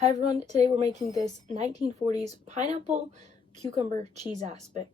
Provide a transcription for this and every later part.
Hi everyone, today we're making this 1940s pineapple cucumber cheese aspic.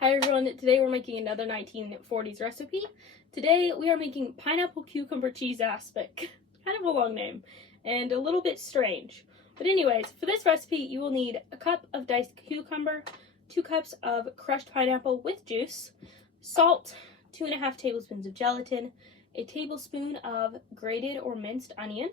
Hi everyone, today we're making another 1940s recipe. Today we are making pineapple cucumber cheese aspic. Kind of a long name and a little bit strange. But anyways, for this recipe you will need a cup of diced cucumber, 2 cups of crushed pineapple with juice, salt, 2.5 tablespoons of gelatin, a tablespoon of grated or minced onion,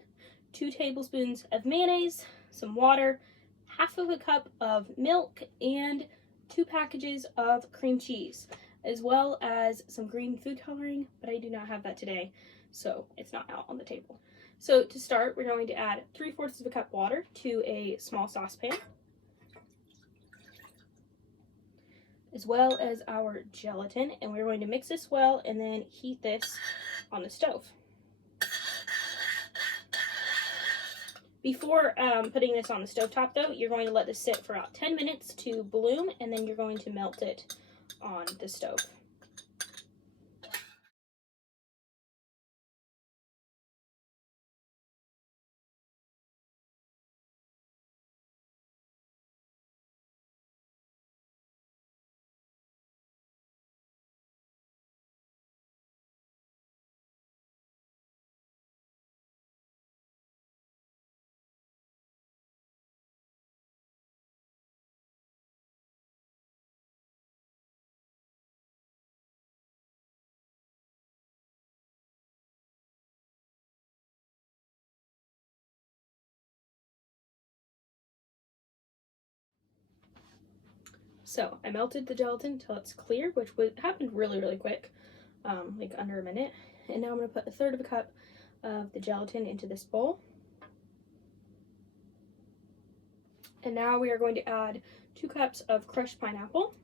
2 tablespoons of mayonnaise, some water, half of a cup of milk, and 2 packages of cream cheese, as well as some green food coloring, but I do not have that today, so it's not out on the table. So to start, we're going to add 3/4 of a cup water to a small saucepan, as well as our gelatin, and we're going to mix this well and then heat this on the stove. Before putting this on the stovetop though, you're going to let this sit for about 10 minutes to bloom, and then you're going to melt it on the stove. So I melted the gelatin until it's clear, which happened really quick, like under a minute. And now I'm going to put 1/3 of a cup of the gelatin into this bowl. And now we are going to add 2 cups of crushed pineapple.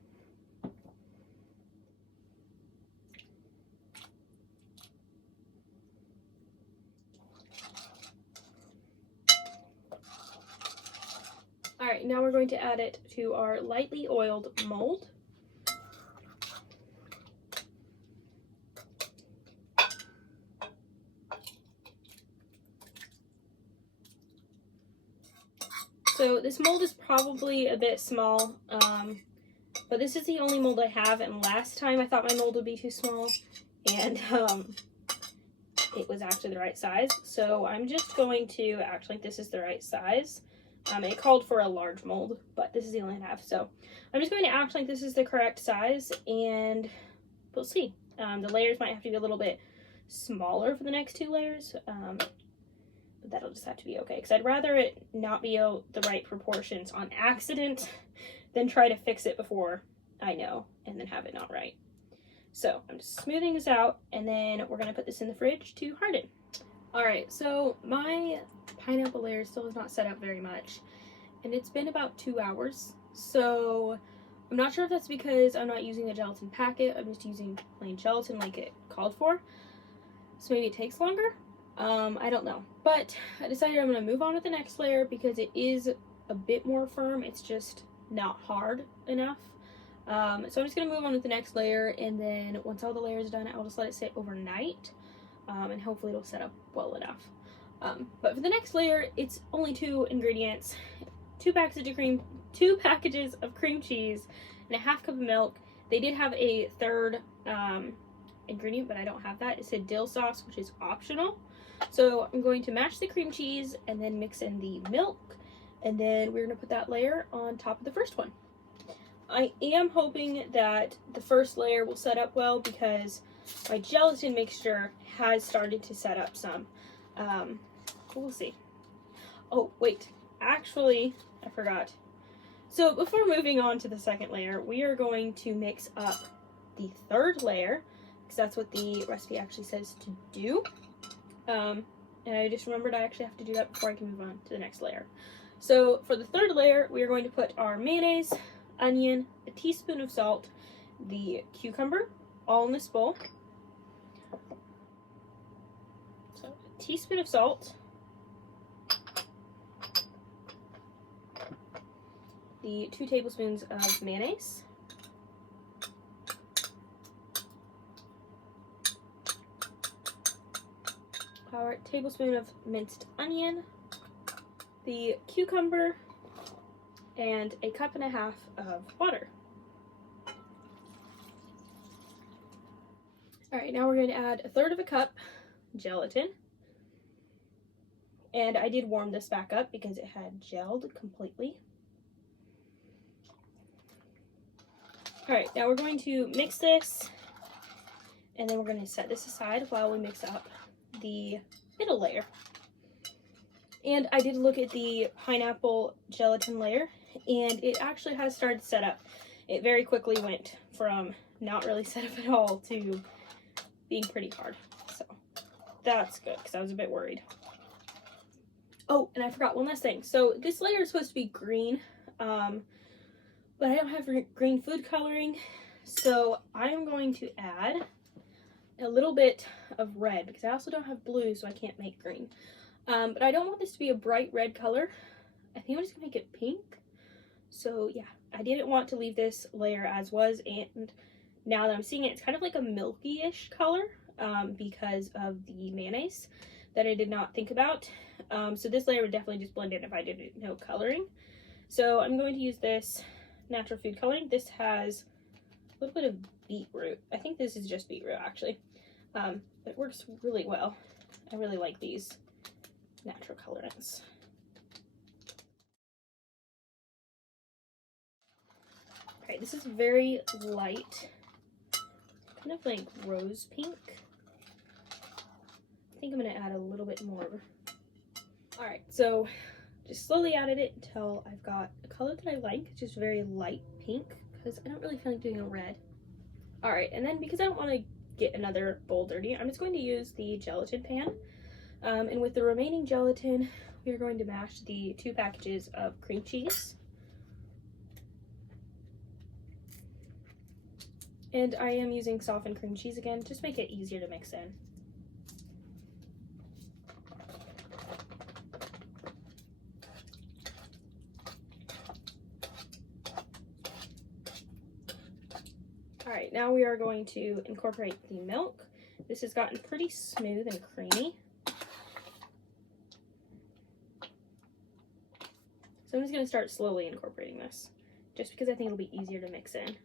Alright, now we're going to add it to our lightly oiled mold. So this mold is probably a bit small, but this is the only mold I have, and last time I thought my mold would be too small, and it was actually the right size. So I'm just going to act like this is the right size. It called for a large mold, but this is the only one I have. So I'm just going to act like this is the correct size, and we'll see. The layers might have to be a little bit smaller for the next 2 layers, but that'll just have to be okay, because I'd rather it not be the right proportions on accident than try to fix it before I know and then have it not right. So I'm just smoothing this out, and then we're gonna put this in the fridge to harden. All right, so my pineapple layer still is not set up very much, and it's been about 2 hours. So I'm not sure if that's because I'm not using a gelatin packet. I'm just using plain gelatin like it called for. So maybe it takes longer. I don't know. But I decided I'm going to move on to the next layer because it is a bit more firm. It's just not hard enough. So I'm just going to move on to the next layer, and then once all the layers are done, I'll just let it sit overnight, and hopefully it'll set up well enough. But for the next layer, it's only 2 ingredients, 2 packages of cream cheese, and a 1/2 cup of milk. They did have a third ingredient, but I don't have that. It said dill sauce, which is optional. So I'm going to mash the cream cheese and then mix in the milk, and then we're going to put that layer on top of the first one. I am hoping that the first layer will set up well because my gelatin mixture has started to set up some. We'll see. Oh, wait. Actually, I forgot. So before moving on to the second layer, we are going to mix up the third layer because that's what the recipe actually says to do. And I just remembered I actually have to do that before I can move on to the next layer. So for the third layer, we are going to put our mayonnaise, onion, a teaspoon of salt, the cucumber, all in this bowl. So a teaspoon of salt, the 2 tablespoons of mayonnaise, our tablespoon of minced onion, the cucumber, and a 1.5 cups of water. Alright, now we're going to add 1/3 cup gelatin. And I did warm this back up because it had gelled completely. Alright, now we're going to mix this, and then we're going to set this aside while we mix up the middle layer. And I did look at the pineapple gelatin layer, and it actually has started to set up. It very quickly went from not really set up at all to being pretty hard. So that's good because I was a bit worried. Oh, and I forgot one last thing. So this layer is supposed to be green, but I don't have green food coloring, so I'm going to add a little bit of red because I also don't have blue, so I can't make green. But I don't want this to be a bright red color. I think I'm just gonna make it pink. So yeah, I didn't want to leave this layer as was, and now that I'm seeing it, it's kind of like a milky-ish color because of the mayonnaise that I did not think about. So this layer would definitely just blend in if I didn't know coloring. So I'm going to use this natural food coloring. This has a little bit of beetroot. I think this is just beetroot actually. It works really well. I really like these natural colorants. Okay, this is very light, kind of like rose pink. I think I'm gonna add a little bit more. All right, so just slowly added it until I've got a color that I like, just very light pink, because I don't really feel like doing a red. All right, and then because I don't want to get another bowl dirty, I'm just going to use the gelatin pan. And with the remaining gelatin, we are going to mash the 2 packages of cream cheese. And I am using softened cream cheese again, just to make it easier to mix in. Alright, now we are going to incorporate the milk. This has gotten pretty smooth and creamy. So I'm just going to start slowly incorporating this, just because I think it'll be easier to mix in.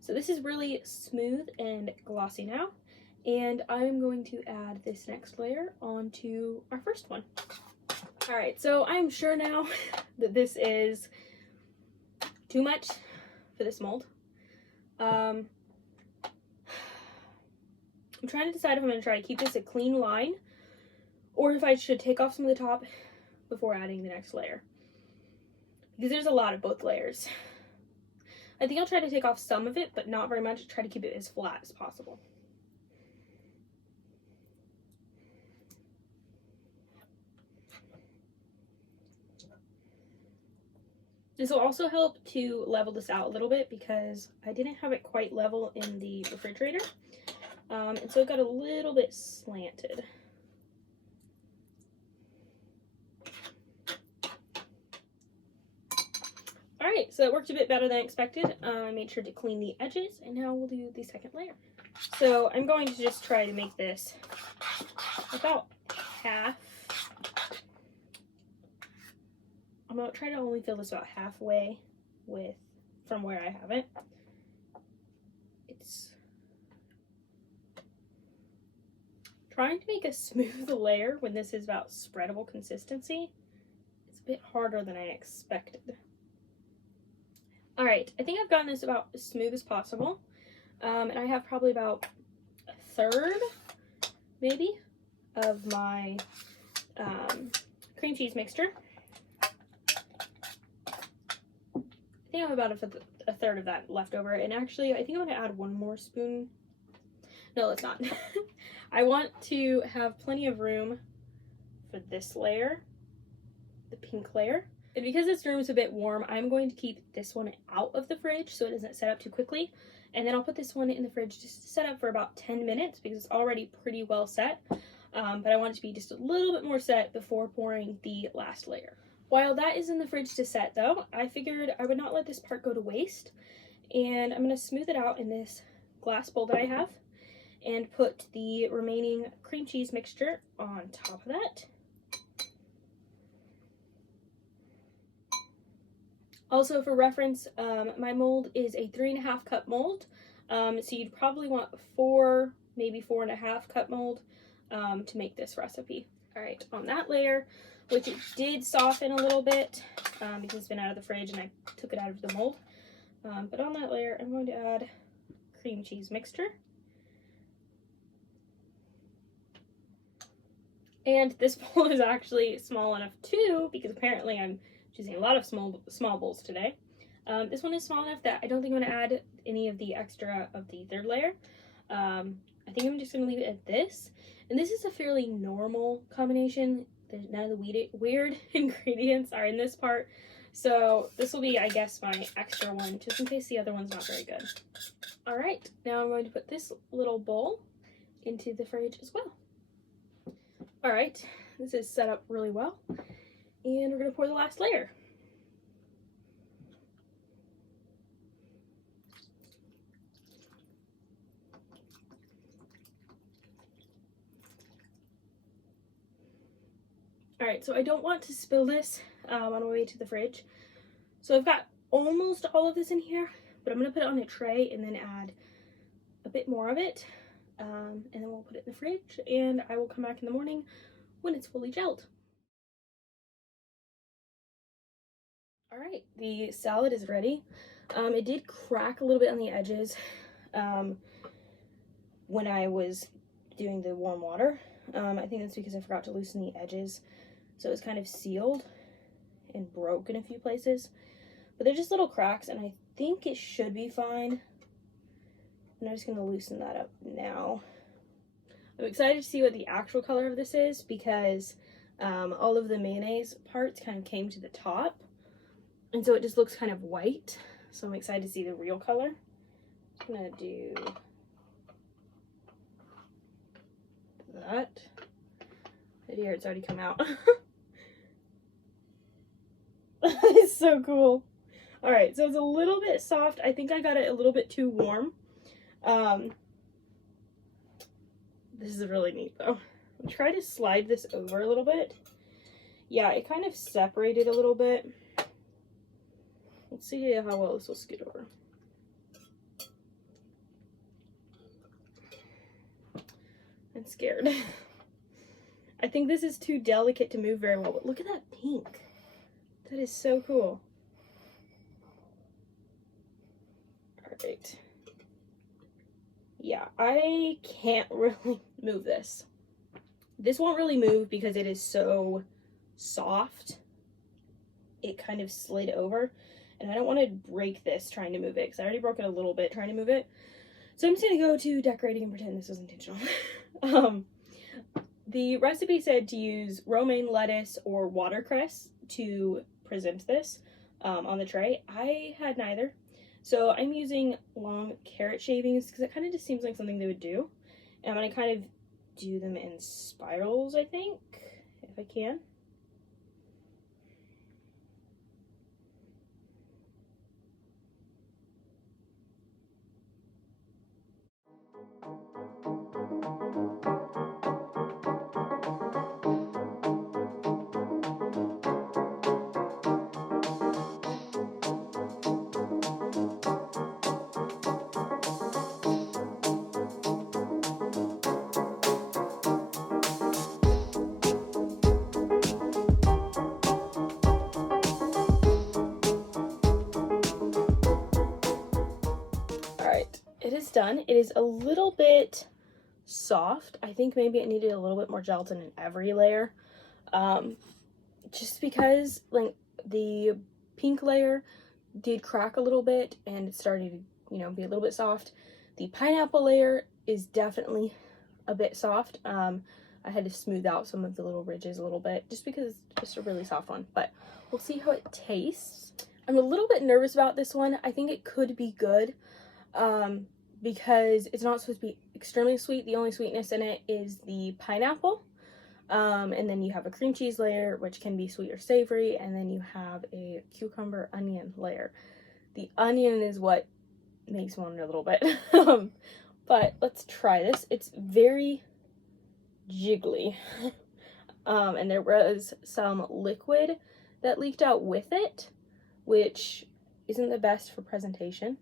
So this is really smooth and glossy now, and I'm going to add this next layer onto our first one. Alright, so I'm sure now that this is too much for this mold. I'm trying to decide if I'm going to try to keep this a clean line, or if I should take off some of the top before adding the next layer, because there's a lot of both layers. I think I'll try to take off some of it, but not very much. Try to keep it as flat as possible. This will also help to level this out a little bit because I didn't have it quite level in the refrigerator. And so it got a little bit slanted. Alright, so it worked a bit better than expected. I made sure to clean the edges, and now we'll do the second layer. So I'm going to just try to make this about half. I'm going to try to only fill this about halfway from where I have it. It's trying to make a smooth layer when this is about spreadable consistency. It's a bit harder than I expected. Alright, I think I've gotten this about as smooth as possible. And I have probably about a third, maybe, of my cream cheese mixture. I think I have about a third of that left over. And actually, I think I'm going to add one more spoon. No, let's not. I want to have plenty of room for this layer, the pink layer. And because this room is a bit warm, I'm going to keep this one out of the fridge so it doesn't set up too quickly. And then I'll put this one in the fridge just to set up for about 10 minutes because it's already pretty well set. But I want it to be just a little bit more set before pouring the last layer. While that is in the fridge to set though, I figured I would not let this part go to waste. And I'm going to smooth it out in this glass bowl that I have and put the remaining cream cheese mixture on top of that. Also, for reference, my mold is a 3.5 cup mold, so you'd probably want 4, maybe 4.5 cup mold to make this recipe. All right, on that layer, which it did soften a little bit because it's been out of the fridge and I took it out of the mold. But on that layer, I'm going to add cream cheese mixture. And this bowl is actually small enough too, because apparently I'm choosing a lot of small bowls today. This one is small enough that I don't think I'm going to add any of the extra of the third layer. I think I'm just going to leave it at this. And this is a fairly normal combination. There's none of the weird ingredients are in this part. So this will be, I guess, my extra one, just in case the other one's not very good. All right, now I'm going to put this little bowl into the fridge as well. All right, this is set up really well. And we're going to pour the last layer. All right, so I don't want to spill this on my way to the fridge. So I've got almost all of this in here, but I'm going to put it on a tray and then add a bit more of it. And then we'll put it in the fridge and I will come back in the morning when it's fully gelled. All right, the salad is ready. It did crack a little bit on the edges when I was doing the warm water. I think that's because I forgot to loosen the edges. So it was kind of sealed and broke in a few places. But they're just little cracks and I think it should be fine. And I'm just going to loosen that up now. I'm excited to see what the actual color of this is because all of the mayonnaise parts kind of came to the top. And so it just looks kind of white. So I'm excited to see the real color. I'm going to do that. Here, it's already come out. It's so cool. All right, so it's a little bit soft. I think I got it a little bit too warm. This is really neat though. I'll try to slide this over a little bit. Yeah, it kind of separated a little bit. Let's see how well this will scoot over. I'm scared. I think this is too delicate to move very well, but look at that pink. That is so cool. All right. Yeah, I can't really move this. This won't really move because it is so soft. It kind of slid over, and I don't want to break this trying to move it because I already broke it a little bit trying to move it. So I'm just going to go to decorating and pretend this was intentional. The recipe said to use romaine lettuce or watercress to present this. on the tray. I had neither. So I'm using long carrot shavings because it kind of just seems like something they would do. And I'm going to kind of do them in spirals, I think, if I can. Alright, it is done. It is a little bit soft. I think maybe it needed a little bit more gelatin in every layer. Just because like the pink layer did crack a little bit and it started to, you know, be a little bit soft. The pineapple layer is definitely a bit soft. I had to smooth out some of the little ridges a little bit just because it's just a really soft one, but we'll see how it tastes. I'm a little bit nervous about this one. I think it could be good because it's not supposed to be extremely sweet. The only sweetness in it is the pineapple. And then you have a cream cheese layer, which can be sweet or savory, and then you have a cucumber onion layer. The onion is what makes me wonder a little bit. But let's try this. It's very jiggly. And there was some liquid that leaked out with it, which isn't the best for presentation,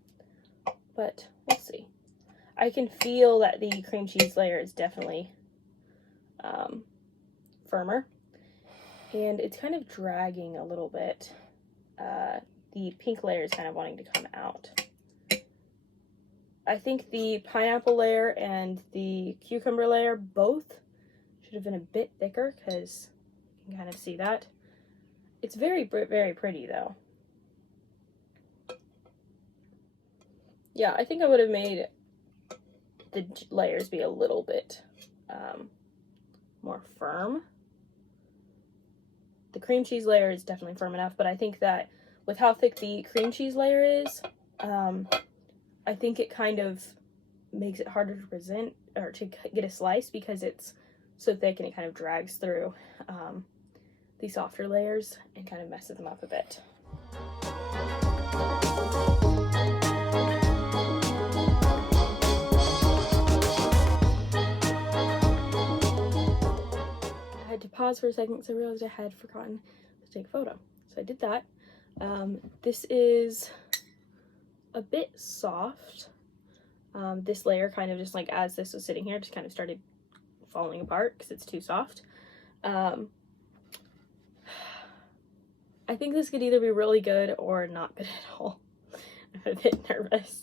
but we'll see. I can feel that the cream cheese layer is definitely firmer, and it's kind of dragging a little bit. The pink layer is kind of wanting to come out. I think the pineapple layer and the cucumber layer both should have been a bit thicker because you can kind of see that. It's very, very pretty though. Yeah, I think I would have made the layers be a little bit more firm. The cream cheese layer is definitely firm enough, but I think that with how thick the cream cheese layer is, I think it kind of makes it harder to present or to get a slice because it's so thick and it kind of drags through the softer layers and kind of messes them up a bit. I had to pause for a second because I realized I had forgotten to take a photo. So I did that. This is a bit soft. This layer kind of just like as this was sitting here just kind of started falling apart because it's too soft. I think this could either be really good or not good at all. I'm a bit nervous.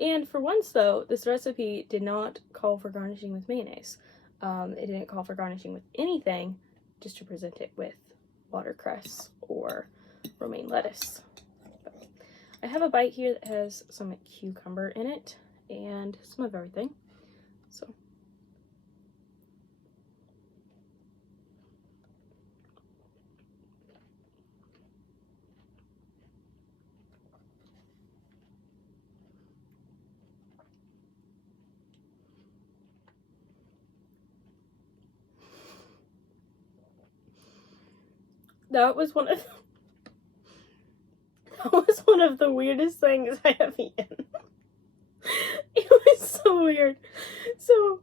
And for once though, this recipe did not call for garnishing with mayonnaise. It didn't call for garnishing with anything, just to present it with watercress or romaine lettuce. But I have a bite here that has some cucumber in it and some of everything. So that was one of the weirdest things I have eaten. It was so weird. So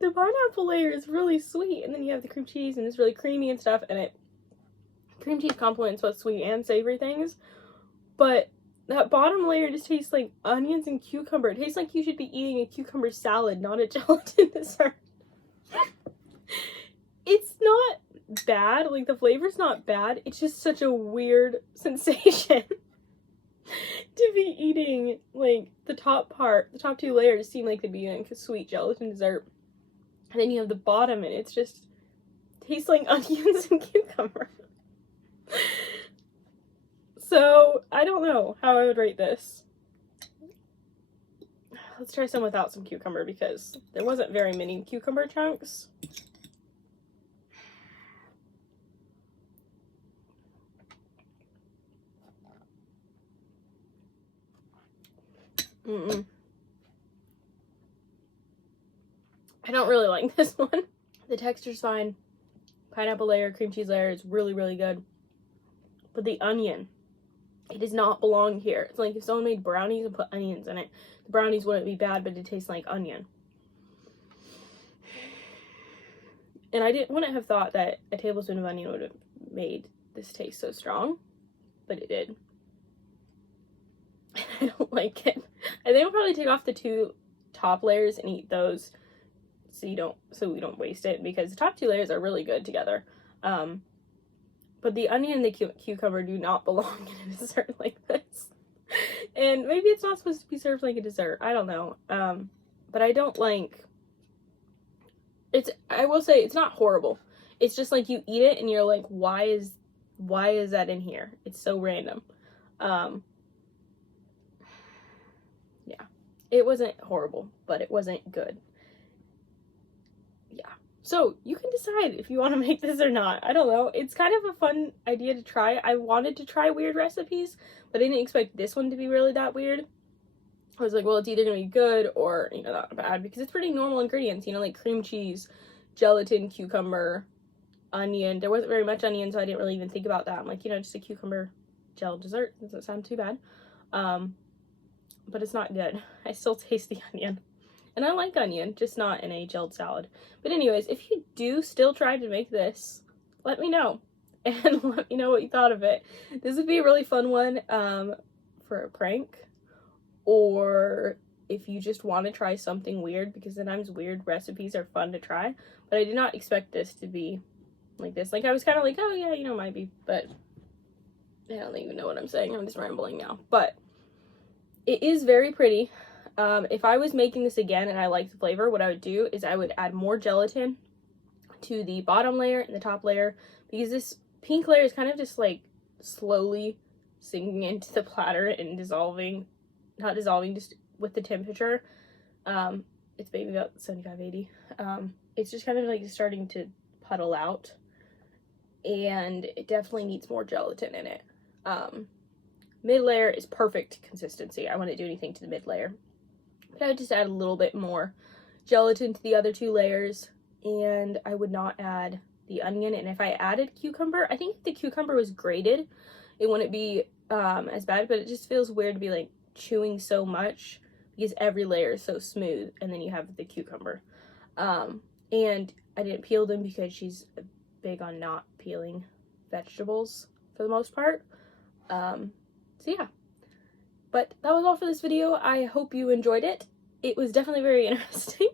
the pineapple layer is really sweet, and then you have the cream cheese and it's really creamy and stuff, and cream cheese complements both sweet and savory things, but that bottom layer just tastes like onions and cucumber. It tastes like you should be eating a cucumber salad, not a gelatin dessert. It's not bad, like the flavor's not bad, it's just such a weird sensation to be eating. Like the top two layers seem like they'd be like a sweet gelatin dessert, and then you have the bottom and it's just tastes like onions and cucumber. So I don't know how I would rate this. Let's try some without some cucumber because there wasn't very many cucumber chunks. I don't really like this one. The texture's fine. Pineapple layer, cream cheese layer is really, really good. But the onion, it does not belong here. It's like if someone made brownies and put onions in it, the brownies wouldn't be bad, but it tastes like onion. And I wouldn't have thought that a tablespoon of onion would have made this taste so strong, but it did. I don't like it. I think I'll probably take off the 2 top layers and eat those so we don't waste it, because the top 2 layers are really good together. But the onion and the cucumber do not belong in a dessert like this. And maybe it's not supposed to be served like a dessert. I don't know. But I don't like... I will say, it's not horrible. It's just like you eat it and you're like, why is that in here? It's so random. Yeah. It wasn't horrible, but it wasn't good. Yeah. So, you can decide if you want to make this or not. I don't know. It's kind of a fun idea to try. I wanted to try weird recipes, but I didn't expect this one to be really that weird. I was like, well, it's either going to be good or, not bad, because it's pretty normal ingredients, like cream cheese, gelatin, cucumber, onion. There wasn't very much onion, so I didn't really even think about that. I'm like, just a cucumber gel dessert. Doesn't sound too bad. But it's not good. I still taste the onion. And I like onion, just not in a gelled salad. But anyways, if you do still try to make this, let me know. And let me know what you thought of it. This would be a really fun one for a prank. Or if you just want to try something weird, because sometimes weird recipes are fun to try. But I did not expect this to be like this. Like, I was kind of like, oh yeah, might be. But I don't even know what I'm saying. I'm just rambling now. But it is very pretty. If I was making this again and I liked the flavor, what I would do is I would add more gelatin to the bottom layer and the top layer, because this pink layer is kind of just like slowly sinking into the platter and not dissolving, just with the temperature. It's maybe about 75-80. It's just kind of like starting to puddle out, and it definitely needs more gelatin in it. Mid layer is perfect consistency. I wouldn't do anything to the mid layer. But I would just add a little bit more gelatin to the other 2 layers, and I would not add the onion. And if I added cucumber, I think if the cucumber was grated, it wouldn't be as bad, but it just feels weird to be like chewing so much, because every layer is so smooth, and then you have the cucumber. And I didn't peel them because she's big on not peeling vegetables for the most part. So yeah. But that was all for this video. I hope you enjoyed it. It was definitely very interesting.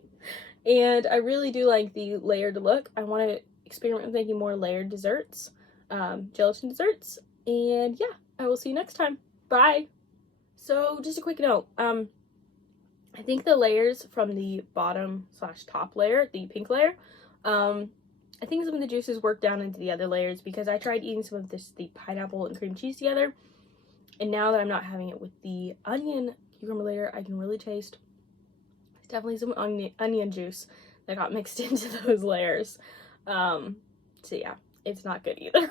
And I really do like the layered look. I want to experiment with making more layered desserts, gelatin desserts. And yeah, I will see you next time. Bye! So, just a quick note. I think the layers from the bottom/top layer, the pink layer, I think some of the juices worked down into the other layers, because I tried eating some of the pineapple and cream cheese together. And now that I'm not having it with the onion cucumber layer, I can really taste definitely some onion juice that got mixed into those layers. So yeah, it's not good either.